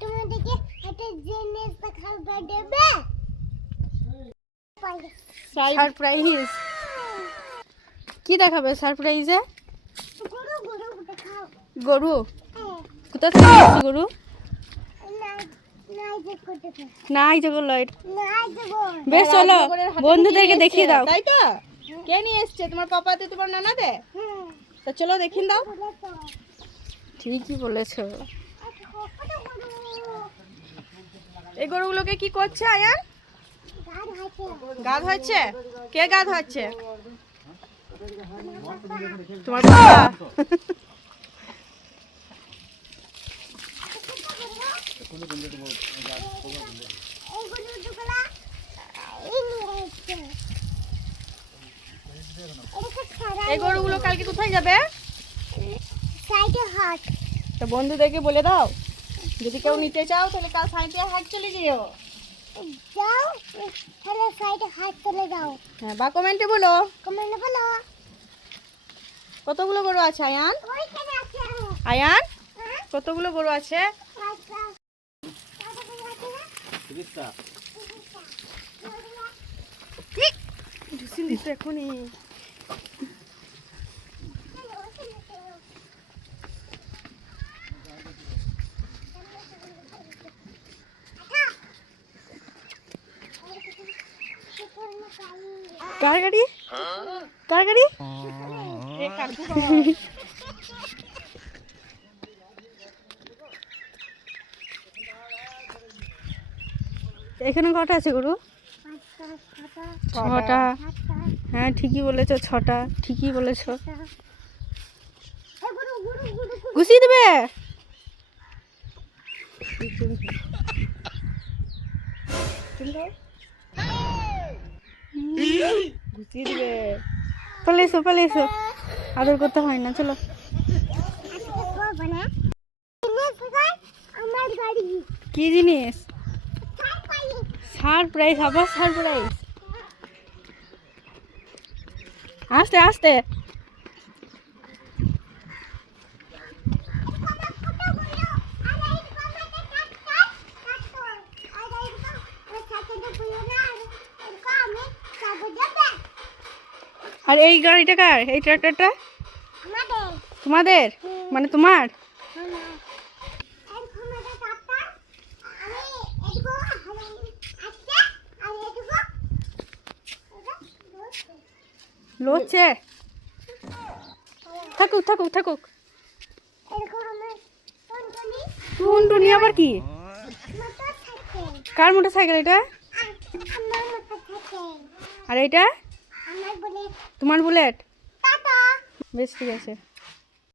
তোমাদেরকে একটা জিনিস দেখাবো দেবে সারপ্রাইজ কি দেখাবে সারপ্রাইজে? গরু গরু দেখাও। গরু? কোথা থেকে আসছে গরু? না এই যে বললো বেশ চলো বন্ধুদেরকে দেখিয়ে দাও। তাই তো কে নিয়ে এসছে? তোমার পাপাতে তোমার নানাদে? তা চলো দেখিয়ে দাও। ঠিকই বলেছো। এই গরুগুলোকে কি করছে আয়ান? গা ধোয়াচ্ছে। কে গা ধোয়াচ্ছে? তোমার বাবা। এই গরুগুলো কালকে কোথায় যাবে? তো বন্ধুদেরকে বলে দাও যদি কেউ নিতে চাও তাহলে কাল সাইডে হাট চলে যেও। যাও তাহলে সাইডে হাত চলে যাও। হ্যাঁ বা কমেন্টে বলো। কমেন্টে বলো কতগুলো গরু আছে আয়ান? ওইখানে আছে। আয়ান কতগুলো গরু আছে? এখনই কার গাড়ি? কার গাড়ি? এখানে কটা আছে গরু? 6টা। হ্যাঁ ঠিকই বলেছো 6টা, ঠিকই বলেছো। ঘুষিয়ে দেবে? ঘুষিয়ে দিবে। পালে এসো পালে এসো, আদর করতে হয় না। চলো আমার গাড়ি কি জিনিস? সারপ্রাইজ, আবার সারপ্রাইজ। আস্তে আস্তে। আর এই গাড়িটা কার? এই ট্রাক্টরটা তোমাদের? মানে তোমার? লড়ছে? থাকুক থাকুক থাকুক। টুনটুনি আবার কি? কার মোটর সাইকেল এটা? আর এইটা? তোমার বুলেট? বেশ ঠিক আছে।